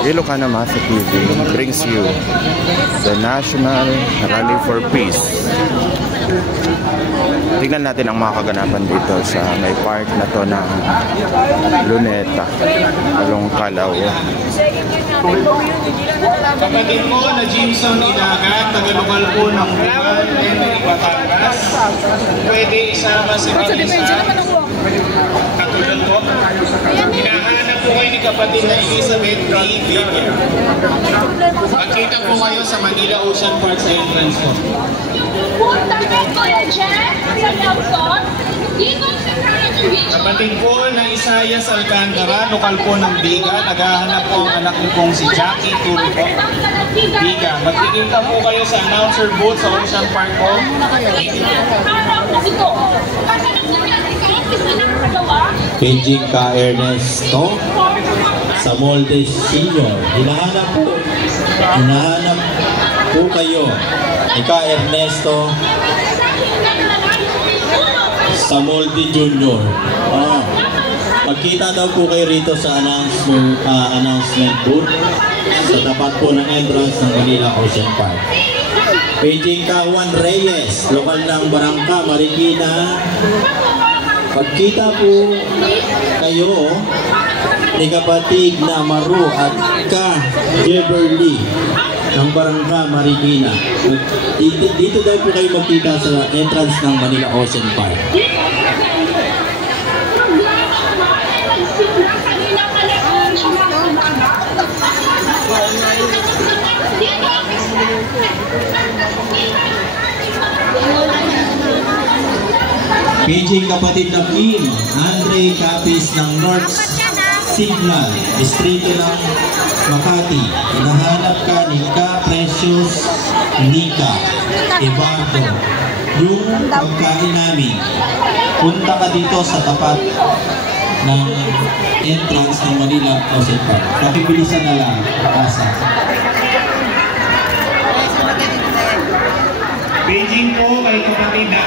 Ilocana Masa TV brings you the National Rally for Peace. Tingnan natin ang mga kaganapan dito sa may part na to ng Luneta, along Calao. Kapatid ko na Jimson Idagat, taga-lokal po ng Buwan, Emery, Batangas. Pwede isama si Marisa. Katulad po. Hinahanap po kayo ni kapatid na Elizabeth D. Villar. Magkita po kayo sa Manila Ocean Park sa entrance po. Kapatid po na Isayas Alcantara, lokal po ng Biga. Naghahanap po ang anak niyo pong si Jackie Tulpo. Biga, magkikita po kayo sa announcer booth sa Ocean Park po. Paging ka Ernesto sa Molde Senior. Hinahanap po kayo ni Ka Ernesto sa Molde Junior. Magkita daw po kayo rito sa announcement booth sa tapat po ng entrance ng Manila Ocean Park. Paging ka Juan Reyes, lokal ng Barangka, Marikina. Pagkita po kayo ni kapatid na Maru at Ka Jeverly ng Barangka, Marikina. Dito daw po kayo magkita sa entrance ng Manila Ocean Park. Paging kapatid na Kim, Andre Capis ng North Signal, Distrito ng Makati. Hinahanap ka ni Ka Precious Nika Eduardo. Yung pagkain namin, punta ka dito sa tapat ng entrance ng Manila Ocean Park. Pakibilisan na lang, kasa. Beijing po kay kapatid na